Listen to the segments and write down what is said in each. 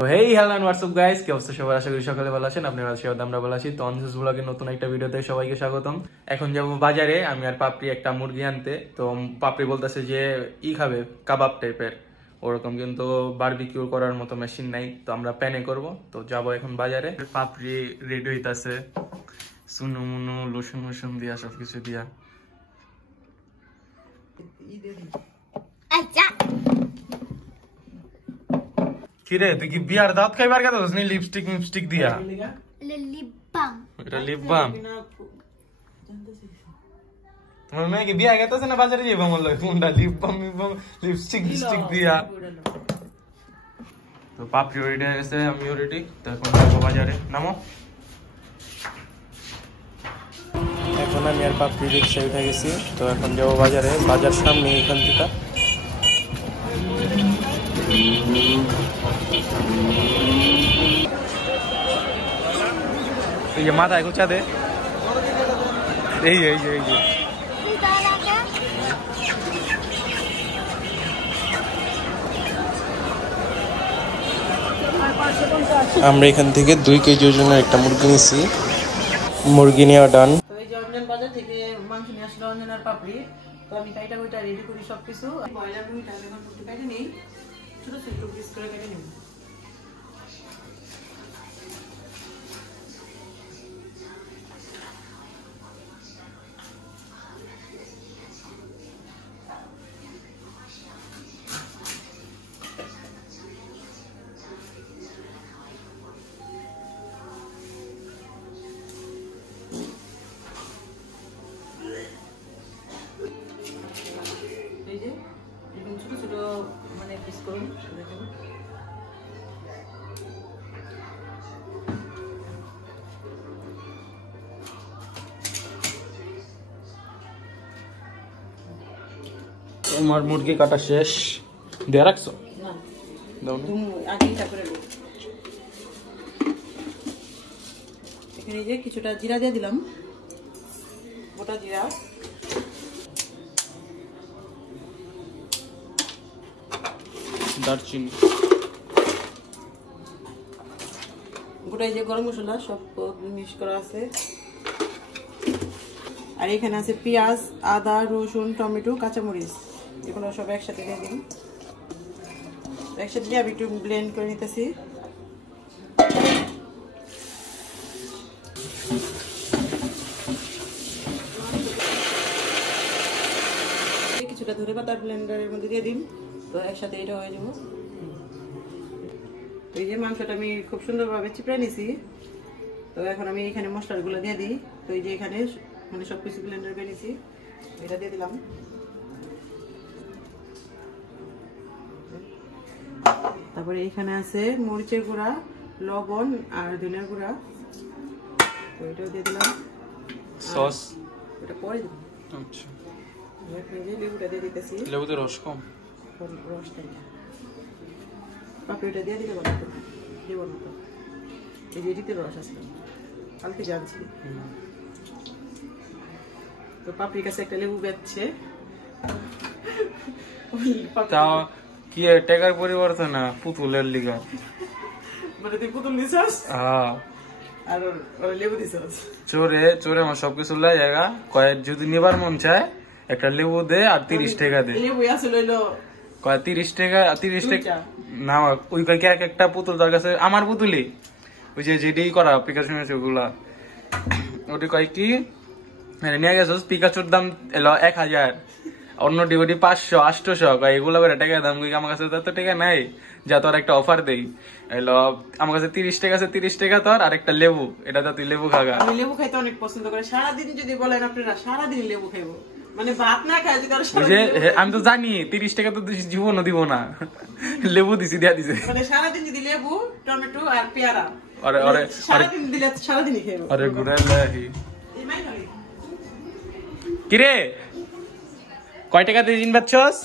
তো hey hello and WhatsApp guys, কি অবস্থা সবার? আশা করি সকালে ভালো আছেন। আপনারা সেবা আমরা ভালো আছি। তো অনসেস ব্লগের নতুন একটা ভিডিওতে সবাইকে স্বাগতম। এখন যাব বাজারে, আমি আর পাপড়ি একটা মুরগি আনতে। তো পাপড়ি বলতেছে যে খাবে কাবাব টাইপের ওরকম, কিন্তু বারবিকিউ করার মতো মেশিন নাই, তো আমরা প্যানে করব। তো যাব এখন বাজারে। পাপড়ি রেডি হইতাছে সুনু মুনু লোশন মোশন দিয়া সবকিছু দিয়া। কিরে তুই কি বিয়ার দাঁত খাইবার কথা বলছিস? লিপস্টিক মিপস্টিক দিয়া লিপ বাম, এটা লিপ বাম। তোমার মেয়ে কি বিয়া গেতেছে না বাজারে যাইবা? বললো কোনটা লিপ বাম লিপস্টিক মিপস্টিক দিয়া। তো পাপড়ি রেডি হয়ে গেছে, আমিও রেডি। তো এখন যাবো বাজারে। নামো। এখন আমি আর পাপড়ি রিক্সা উঠে গেছি। তো এখন যাবো বাজারে, বাজার সামনে এখান থেকে। এই যে মাথায় গুছা দে, এই যে এই যে এই যে আমরা এখান থেকে 2 কেজি ওজনের একটা মুরগি নিছি। মুরগি নেওয়া ডান। তো এই যে অঞ্জন বাজার থেকে মাংস নিয়ে আসলো অঞ্জন আর পাপড়ি। তো আমি কাইটা কইটা রেডি করি সবকিছু। ব্রয়লার মুরগিটা এখন একটু কেটে নেই, ছোট ছোট পিস করে কেটে নেই। এই যে এরকম ছোট ছোট মানে পিস করুন। তোমার মুরগি কাটা শেষ, দিয়ে রাখছো? না, দাও না। তুমি আগেই তারপরে লো। এখানে যে কিছুটা জিরা দিয়ে দিলাম, গোটা জিরা। দারচিনি, গোটা এই যে গরম মশলা সব মিক্স করা আছে। আর এখানে আছে পেঁয়াজ, আদা, রসুন, টমেটো, কাঁচামরিচ, এগুলো সব একসাথে দিয়ে দিন। একসাথে দিয়ে আমি একটু ব্লেন্ড করে নিতেছি। কিছুটা ধরে পাতা ব্লেন্ডারের মধ্যে দিয়ে দিন, তো একসাথে এটা হয়ে যাবো। এই যে মাংসটা আমি খুব সুন্দরভাবে চিপড়ে নিছি। তো এখন আমি এখানে মশলাগুলো দিয়ে দিই। তো এই যে এখানে মানে সব কিছু ব্লেন্ডার করে নিছি, এটা দিয়ে দিলাম। তারপরে এখানে আছে মরিচের গুঁড়া, লবণ আর ধনিয়ার গুঁড়া, তো এটাও দিয়ে দিলাম। সস এটা পরে দেবো। আচ্ছা, লেবুটা দিয়ে দিতেছি। লেবুতে রস কম, রসটা পাপড়িটা দিয়ে দিলে ভালো হতো, দেবো না তো। এই যে এটিতে রস আসলো, কালকে জানছি। তো পাপড়ির কাছে একটা লেবু বেচছে। তাও কি টাকার পরিবর্তন না, পুতুলের লিগা। মানে তুই পুতুল দিছস হ্যাঁ, আর ওর লেবু দিছস। চোরে চোরে আমার সবকিছু লাই জায়গা কয়, যদি নিবার মন চায় একটা লেবু দে আর 30 টাকা দে। লেবু আসলে হইলো কয় 30 টাকা, 30 টাকা না। ওই কয় কি এক একটা পুতুল তার কাছে, আমার পুতুলি ওই যে যেটাই করা পিকাচু আছে ওগুলা, ওটি কয় কি নিয়ে গেছো পিকাচুর দাম এলো 1000, অন্য ডিউটি 500 800, কয় এগুলো করে টাকা দাম। আমার কাছে তত টাকা নাই, যা তোর একটা অফার দেই। এলো আমার কাছে 30 টাকা আছে, 30 টাকা তোর, আর একটা লেবু, এটা তো তুই লেবু খাগা। আমি লেবু খাইতে অনেক পছন্দ করি। সারাদিন যদি বলেন আপনারা সারাদিন লেবু খাইবো, মানে ভাত না খাই যদি আমি তো জানি 30 টাকা তো জীবনও দিব না, লেবু দিছি দিয়া দিছে। মানে সারাদিন যদি লেবু, টমেটো আর পেয়ারা আরে আরে সারাদিন দিলে সারাদিনই খাইবো। আরে গুড়াল্লাহি কিরে কয় টাকা দিয়ে জিন বাচ্চস?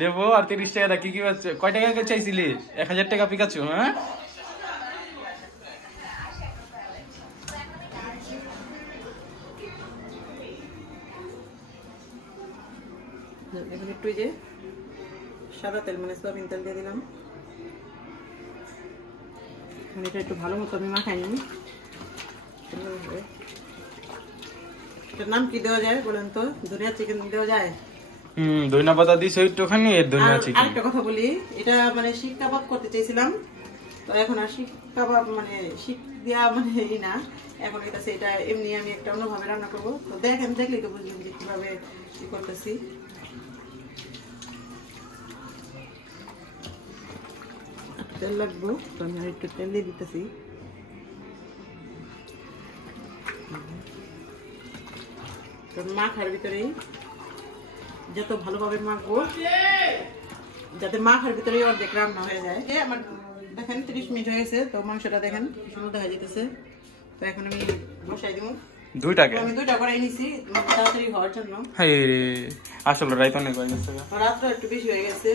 লেবু আর 30 টাকা কি কি বাচ্চ? কয় টাকা চাইছিলি? 1000 টাকা পিকাচু? হ্যাঁ, এখন একটু যে সাদা তেল মানে সয়াবিন তেল দিয়ে দিলাম। এখন এটা একটু ভালো মতো আমি মাখাই নিই। এটার নাম কি দেওয়া যায় বলেন তো? ধনিয়া চিকেন দেওয়া যায়? ধনিয়া পাতা দিছো একটুখানি, এর ধনিয়া চিকেন। আরেকটা কথা বলি, এটা মানে শিক কাবাব করতে চাইছিলাম, তো এখন আর শিক কাবাব মানে শিক দিয়া মানে এই না, এখন এটা এমনি আমি একটা অন্যভাবে রান্না করবো। তো দেখলেই তো বুঝলাম যে কিভাবে কি করতেছি। তেল লাগবো, তো আমি আর একটু তেল দিয়ে দিতেছি। মাখার ভিতরেই যত ভালোভাবে মাখবো, যাতে মাখার ভিতরে অর্ধেক রান্না হয়ে যায়। আমার দেখেন 30 মিনিট হয়ে গেছে, তো মাংসটা দেখেন সুন্দর দেখা যেতেছে। তো এখন আমি বসাই দিব। আমি 2টা করে নিছি তাড়াতাড়ি হওয়ার জন্য। আসলে রাইত অনেক হয়ে গেছে, রাতটা একটু বেশি হয়ে গেছে।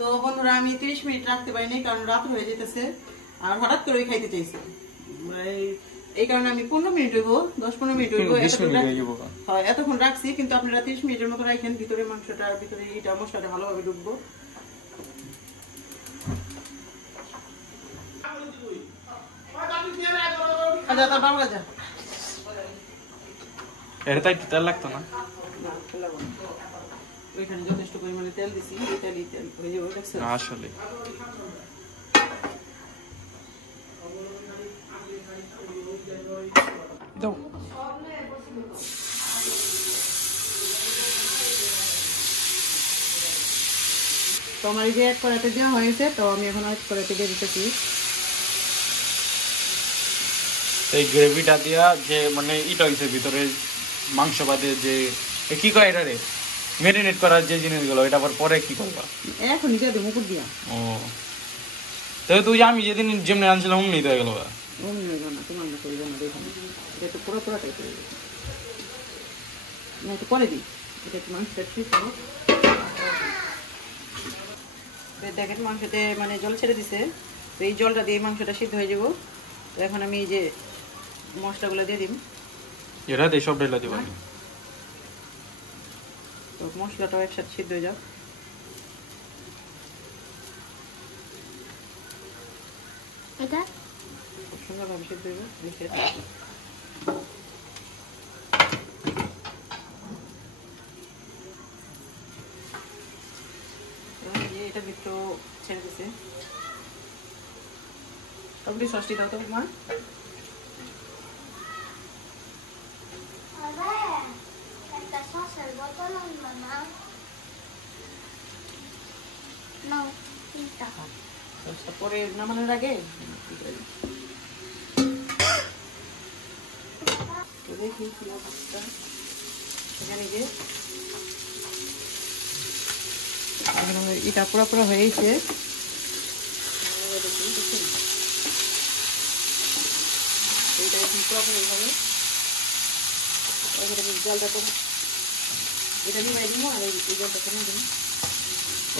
তো বন্ধুরা আমি 30 মিনিট রাখতে পারিনি, কারণ রাত হয়ে যেতেছে আর হঠাৎ করে খাইতে চাইছি। এই কারণে আমি 15 মিনিট হইব, 10-15 মিনিট হইব এতক্ষণ রাখছি। কিন্তু আপনারা 30 মিনিটের মতো রাখেন, ভিতরে মাংসটার ভিতরে এটা মশলাটা ভালোভাবে ঢুকবো। এটা তাই তেল লাগতো না, ওইখানে যথেষ্ট পরিমাণে তেল দিছি, এই তেল হয়ে যাবে আসলে। দাও। তো আমার এই যে এক কড়াইতে দেওয়া হয়েছে, তো আমি এখন এক কড়াইতে দিয়ে দিতেছি। এই গ্রেভিটা দিয়া যে মানে ইটা হয়েছে ভিতরে মাংস বাদে যে কি কয় এটা রে ম্যারিনেট করার যে জিনিসগুলো, এটা আবার পরে কি করবা? এখন দিয়ে দেবো মুকুট দিয়া। ও তাহলে তুই আমি যেদিন যেমনি আনছিলাম অমনি তো হয়ে গেল। অমনি হয়ে গেল না, তোমার মতো হয়ে গেল না। দেখুন এটা তো পুরো পুরোটাই হয়ে গেল না, একটু পরে দিই। এটা একটু মাংসটা ঠিক হোক। দেখেন মাংসতে মানে জল ছেড়ে দিছে, তো এই জলটা দিয়ে মাংসটা সিদ্ধ হয়ে যাব। তো এখন আমি এই যে মশলাগুলো দিয়ে দিই। এটা দিয়ে সব ঢেলা দিব, তো মশলাটাও একসাথে সিদ্ধ হয়ে যাও। এটা খুব সুন্দরভাবে সিদ্ধ হয়ে যাবে। এটা একটু ছেড়ে দিছে। আপনি সসটি দাও তো মা। পরে নামানোর আগে দেখি এখানে যে এটা পুরো হয়েছে। এইটা এখন পুরো এইভাবে জলটা কম, এটা নিয়ে দিব আর এই জলটা কমে দিব।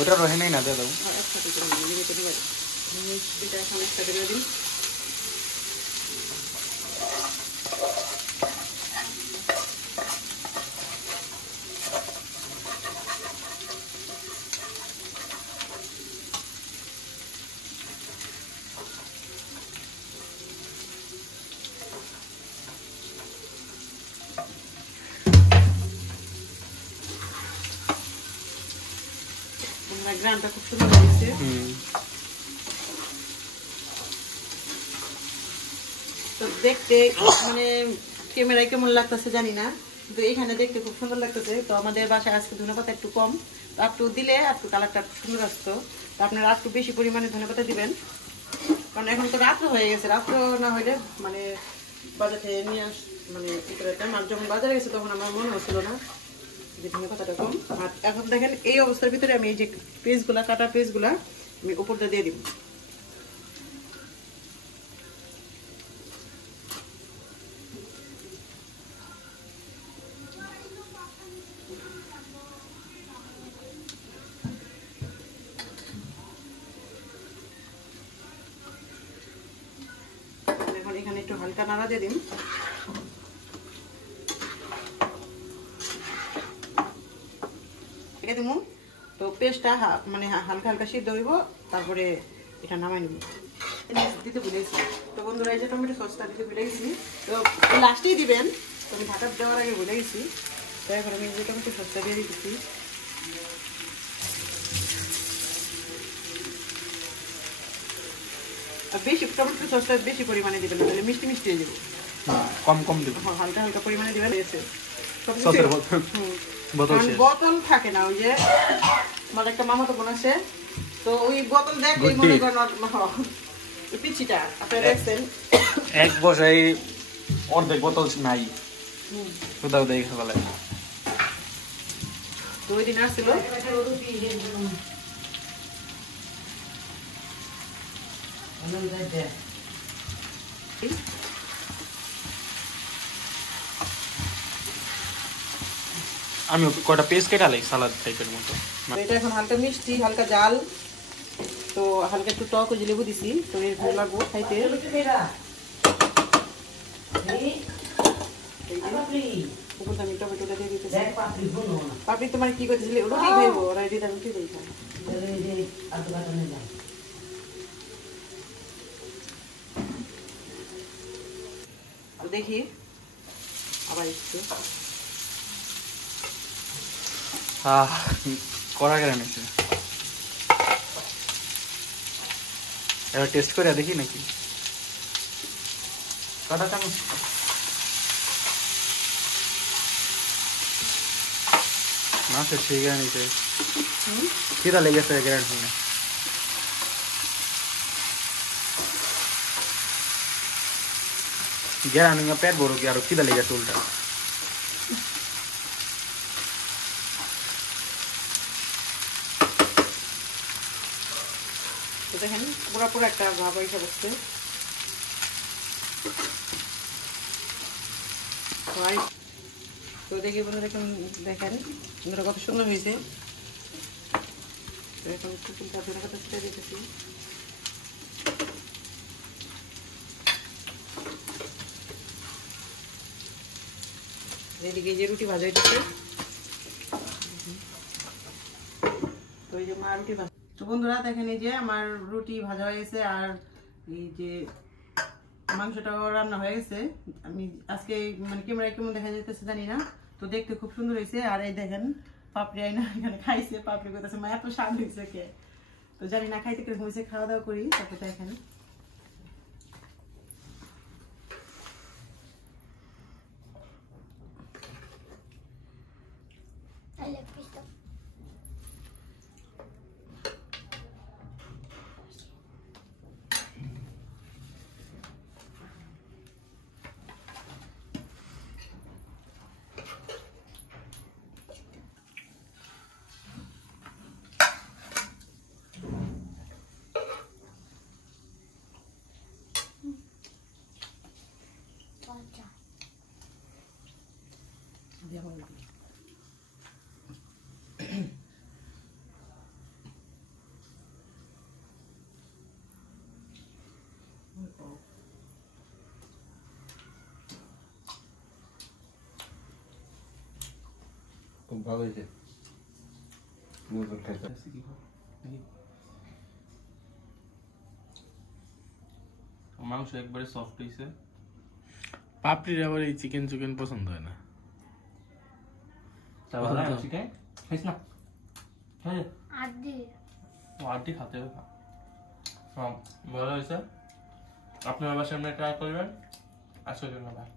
ওটা রহে নাই না দিয়ে দাও, একসাথে করে নিতে দিব। এটা এখন একসাথে করে দিই। গ্রামটা খুব সুন্দর হয়েছে। তো দেখতে মানে ক্যামেরায় কেমন লাগতেছে জানি না, কিন্তু এখানে দেখতে খুব সুন্দর লাগতেছে। তো আমাদের বাসায় আজকে ধনেপাতা একটু কম, তো একটু দিলে একটু কালারটা সুন্দর আসতো। তো আপনারা একটু বেশি পরিমাণে ধনেপাতা দিবেন, কারণ এখন তো রাত্র হয়ে গেছে। রাত্র না হইলে মানে বাজার থেকে নিয়ে মানে যখন বাজারে গেছে তখন আমার মনে হচ্ছিল না যে ধনেপাতাটা কম। আর এখন দেখেন এই অবস্থার ভিতরে আমি এই যে পেঁয়াজগুলা, কাটা পেঁয়াজগুলা আমি উপরটা দিয়ে দিব। এখন এখানে একটু হালকা নাড়া দিয়ে দিন। তো পেস্টটা মানে হালকা হালকা সিদ্ধ হইব, তারপরে এটা নামাই নিব। দিতে ভুলেছি। তো বন্ধুরা এই যে টমেটো সসটা দিতে ভুলে গেছি, তো লাস্টেই দিবেন, তো আমি ঢাকা দেওয়ার আগে ভুলে গেছি। তো এখন আমি যে টমেটো সসটা দিয়ে দিচ্ছি। বেশি টমেটো সসটা বেশি পরিমাণে দিবেন, তাহলে মিষ্টি মিষ্টি হয়ে যাবে। কম কম দিব, হালকা হালকা পরিমাণে দিবেন। সসের বোতল বোতল থাকে না, ওই যে আমার একটা মামাতো বোন আছে, তো ওই বোতল দেখলেই মনে করেন ওই পিছিটা আপনারা দেখছেন এক বসাই অর্ধেক বোতল নাই, কোথাও দেখে ফেলে। তো ওই দিন আসছিল, আমি কয়টা পেস্ট কেটে আলাই সালাদ টাইপের মতো। এটা এখন হালকা মিষ্টি হালকা জাল, তো হালকা একটু টক ও লেবু দিছি, তো এর ভালো লাগবো খাইতে। আমি টমেটোটা দিয়ে দিতেছি। পাপড়ি তোমার কি করতেছিলে? রুটি খাইবো, রুটি আমি কি দিই খাই। দেখি আবার একটু কড়া কেন নিচ্ছে, এবার টেস্ট করে দেখি নাকি। কাটা চামচ না, সে ঠিক আছে, খিদা লেগেছে গ্যারান্টি শুনে। গ্যারান্টি পেট বড় কি আরো খিদা লেগেছে উল্টা। দেখেন পুরা পুরা একটা ভাব হয়ে বসছে। তো দেখি বন্ধুরা দেখুন, দেখেন বন্ধুরা কত সুন্দর হয়েছে। তো এখন ধনে পাতা ছিটিয়ে দিতেছি। এদিকে যে রুটি ভাজা হইতেছে, তো এই যে মা রুটি ভাজা। তো বন্ধুরা দেখেন এই যে আমার রুটি ভাজা হয়ে গেছে, আর এই যে মাংসটাও রান্না হয়ে গেছে। আমি আজকে মানে ক্যামেরায় কেমন দেখা যেতেছে জানি না, তো দেখতে খুব সুন্দর হয়েছে। আর এই দেখেন পাপড়ি আইনা এখানে খাইছে, পাপড়ি করতেছে মা এত স্বাদ হয়েছে কে, তো জানি না খাইতে কিরকম হয়েছে। খাওয়া দাওয়া করি তারপর দেখেন। খুব ভালো হয়েছে। মাংস একবারে সফট হয়েছে। পাপড়ির আবার এই চিকেন চিকেন পছন্দ হয় না। আড্ডি খাতে হবে, ভালো হয়েছে। আপনার বাসায় ট্রাই করবেন। আজকের জন্য ভাই।